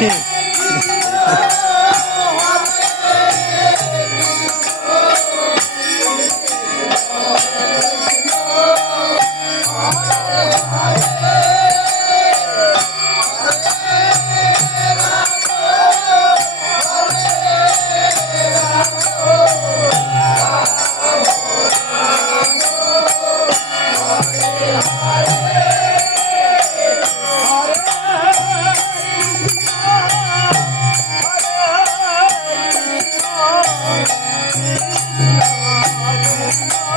Thank you.